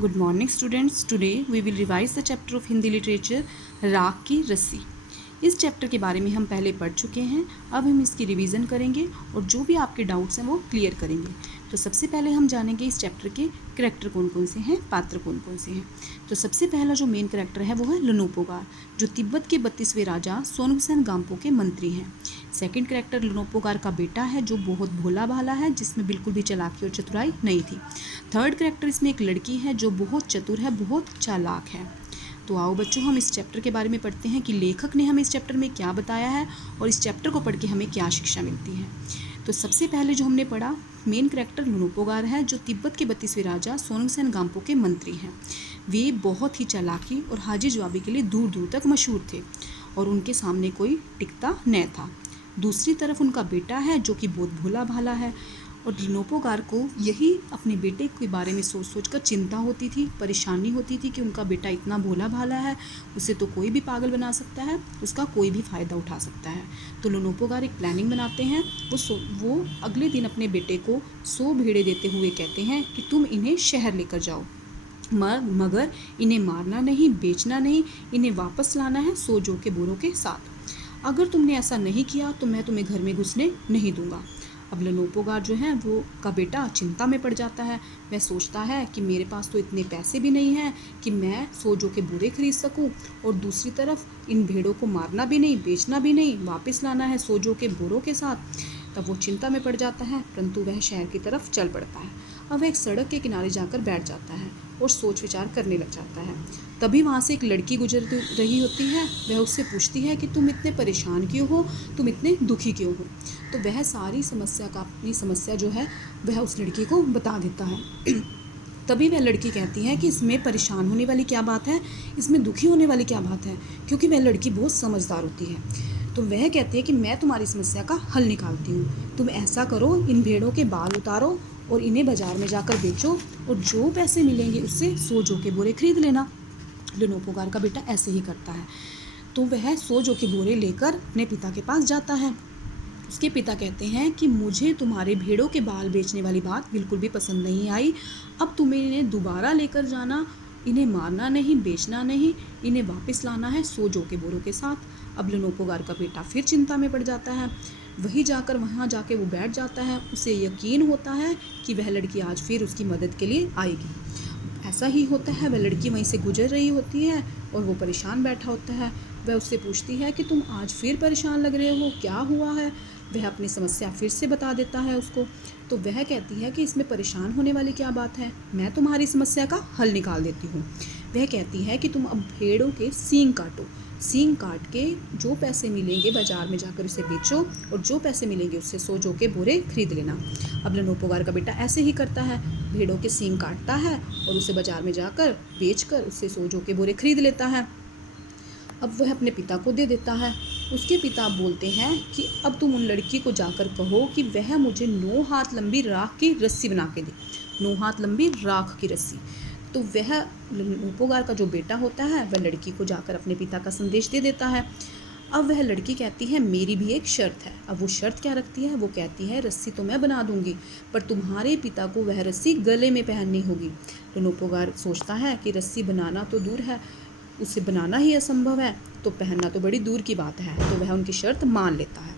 Good morning students. Today we will revise the chapter of Hindi literature राख की रस्सी। इस चैप्टर के बारे में हम पहले पढ़ चुके हैं। अब हम इसकी रिवीजन करेंगे और जो भी आपके डाउट्स हैं वो क्लियर करेंगे। तो सबसे पहले हम जानेंगे इस चैप्टर के करैक्टर कौन कौन से हैं, पात्र कौन कौन से हैं। तो सबसे पहला जो मेन करैक्टर है वो है लुनोपोगार, जो तिब्बत के 32वें राजा सोनगुसेन गाम्पो के मंत्री हैं। सेकंड करैक्टर लुनोपोगार का बेटा है जो बहुत भोला भाला है, जिसमें बिल्कुल भी चालाकी और चतुराई नहीं थी। थर्ड करैक्टर इसमें एक लड़की है जो बहुत चतुर है, बहुत चालाक है। तो आओ बच्चों हम इस चैप्टर के बारे में पढ़ते हैं कि लेखक ने हमें इस चैप्टर में क्या बताया है और इस चैप्टर को पढ़ के हमें क्या शिक्षा मिलती है। तो सबसे पहले जो हमने पढ़ा, मेन करैक्टर लुनोपोगार है जो तिब्बत के 32वें राजा सोनगुसेन गाम्पो के मंत्री हैं। वे बहुत ही चालाकी और हाजिर जवाबी के लिए दूर दूर तक मशहूर थे और उनके सामने कोई टिकता न था। दूसरी तरफ उनका बेटा है जो कि बहुत भोला भाला है और लुनोपोगार को यही अपने बेटे के बारे में सोच सोच कर चिंता होती थी, परेशानी होती थी कि उनका बेटा इतना भोला भाला है, उसे तो कोई भी पागल बना सकता है, उसका कोई भी फ़ायदा उठा सकता है। तो लुनोपोगार एक प्लानिंग बनाते हैं। वो अगले दिन अपने बेटे को 100 भेड़ें देते हुए कहते हैं कि तुम इन्हें शहर लेकर जाओ, मगर इन्हें मारना नहीं, बेचना नहीं, इन्हें वापस लाना है 100 जौ के बोरों के साथ। अगर तुमने ऐसा नहीं किया तो मैं तुम्हें घर में घुसने नहीं दूंगा। अब लुनोपोगार जो है वो का बेटा चिंता में पड़ जाता है। वह सोचता है कि मेरे पास तो इतने पैसे भी नहीं हैं कि मैं 100 जौ के बोरे खरीद सकूं, और दूसरी तरफ इन भेड़ों को मारना भी नहीं, बेचना भी नहीं, वापस लाना है 100 जौ के बोरों के साथ। तब वो चिंता में पड़ जाता है, परंतु वह शहर की तरफ चल पड़ता है। अब वह एक सड़क के किनारे जाकर बैठ जाता है और सोच विचार करने लग जाता है। तभी वहाँ से एक लड़की गुजर रही होती है। वह उससे पूछती है कि तुम इतने परेशान क्यों हो, तुम इतने दुखी क्यों हो। तो वह सारी अपनी समस्या जो है वह उस लड़की को बता देता है। तभी वह लड़की कहती है कि इसमें परेशान होने वाली क्या बात है, इसमें दुखी होने वाली क्या बात है, क्योंकि वह लड़की बहुत समझदार होती है। तो वह कहती है कि मैं तुम्हारी समस्या का हल निकालती हूँ। तुम ऐसा करो, इन भेड़ों के बाल उतारो और इन्हें बाज़ार में जाकर बेचो, और जो पैसे मिलेंगे उससे 100 जौ के बोरे खरीद लेना। लुनोपोगार का बेटा ऐसे ही करता है। तो वह 100 जौ के बोरे लेकर अपने पिता के पास जाता है। उसके पिता कहते हैं कि मुझे तुम्हारे भेड़ों के बाल बेचने वाली बात बिल्कुल भी पसंद नहीं आई। अब तुम्हें इन्हें दोबारा लेकर जाना, इन्हें मारना नहीं, बेचना नहीं, इन्हें वापस लाना है 100 जौ के बोरों के साथ। अब लुनोपोगार का बेटा फिर चिंता में पड़ जाता है। वहाँ जाके वो बैठ जाता है। उसे यकीन होता है कि वह लड़की आज फिर उसकी मदद के लिए आएगी। ऐसा ही होता है। वह लड़की वहीं से गुजर रही होती है और वो परेशान बैठा होता है। वह उससे पूछती है कि तुम आज फिर परेशान लग रहे हो, क्या हुआ है। वह अपनी समस्या फिर से बता देता है उसको। तो वह कहती है कि इसमें परेशान होने वाली क्या बात है, मैं तुम्हारी समस्या का हल निकाल देती हूँ। वह कहती है कि तुम अब भेड़ों के सींग काटो, सींग काट के जो पैसे मिलेंगे बाज़ार में जाकर उसे बेचो, और जो पैसे मिलेंगे उससे 100 जौ के बोरे खरीद लेना। अब लुनोपोगार का बेटा ऐसे ही करता है, भेड़ों के सींग काटता है और उसे बाज़ार में जाकर बेचकर उससे 100 जौ के बोरे खरीद लेता है। अब वह अपने पिता को दे देता है। उसके पिता बोलते हैं कि अब तुम उन लड़की को जाकर कहो कि वह मुझे 9 हाथ लंबी राख की रस्सी बना के दे, 9 हाथ लंबी राख की रस्सी। तो वह लुनोपोगार का जो बेटा होता है वह लड़की को जाकर अपने पिता का संदेश दे देता है। अब वह लड़की कहती है मेरी भी एक शर्त है। अब वो शर्त क्या रखती है, वो कहती है रस्सी तो मैं बना दूंगी, पर तुम्हारे पिता को वह रस्सी गले में पहननी होगी। लुनोपोगार सोचता है कि रस्सी बनाना तो दूर है, उसे बनाना ही असंभव है, तो पहनना तो बड़ी दूर की बात है। तो वह उनकी शर्त मान लेता है।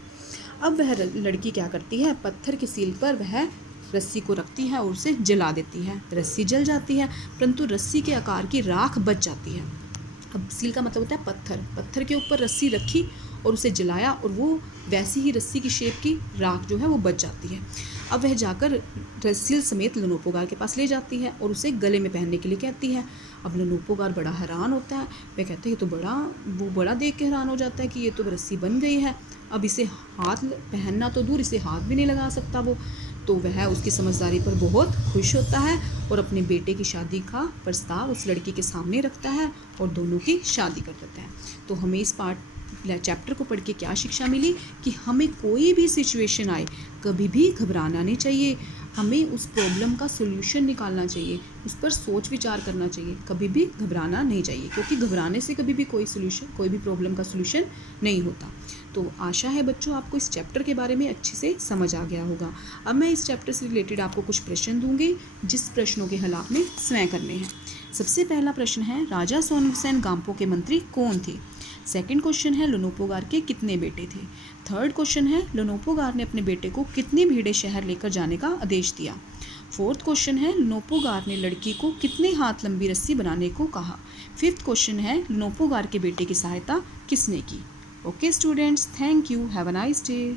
अब वह लड़की क्या करती है, पत्थर की सील पर वह रस्सी को रखती है और उसे जला देती है। रस्सी जल जाती है, परंतु रस्सी के आकार की राख बच जाती है। अब सील का मतलब होता है पत्थर। पत्थर के ऊपर रस्सी रखी और उसे जलाया, और वो वैसी ही रस्सी की शेप की राख जो है वो बच जाती है। अब वह जाकर रस्सी समेत लुनोपोगार के पास ले जाती है और उसे गले में पहनने के लिए कहती है। अब लुनोपोगार बड़ा हैरान होता है। वह कहते हैं वो बड़ा देख के हैरान हो जाता है कि ये तो रस्सी बन गई है। अब इसे हाथ पहनना तो दूर, इसे हाथ भी नहीं लगा सकता वो। तो वह उसकी समझदारी पर बहुत खुश होता है और अपने बेटे की शादी का प्रस्ताव उस लड़की के सामने रखता है और दोनों की शादी कर देता है। तो हमें इस चैप्टर को पढ़ के क्या शिक्षा मिली कि हमें कोई भी सिचुएशन आए कभी भी घबराना नहीं चाहिए। हमें उस प्रॉब्लम का सोल्यूशन निकालना चाहिए, उस पर सोच विचार करना चाहिए, कभी भी घबराना नहीं चाहिए, क्योंकि घबराने से कभी भी कोई भी प्रॉब्लम का सोल्यूशन नहीं होता। तो आशा है बच्चों आपको इस चैप्टर के बारे में अच्छे से समझ आ गया होगा। अब मैं इस चैप्टर से रिलेटेड आपको कुछ प्रश्न दूंगी, जिस प्रश्नों के हल आपने स्वयं करने हैं। सबसे पहला प्रश्न है, राजा सोनगसेन गाम्पो के मंत्री कौन थे? सेकंड क्वेश्चन है, लोनोपोगार के कितने बेटे थे? थर्ड क्वेश्चन है, लोनोपोगार ने अपने बेटे को कितनी भीड़ें शहर लेकर जाने का आदेश दिया? फोर्थ क्वेश्चन है, लोनोपोगार ने लड़की को कितने हाथ लंबी रस्सी बनाने को कहा? फिफ्थ क्वेश्चन है, लोनोपोगार के बेटे की सहायता किसने की? Okay students, thank you, have a nice day.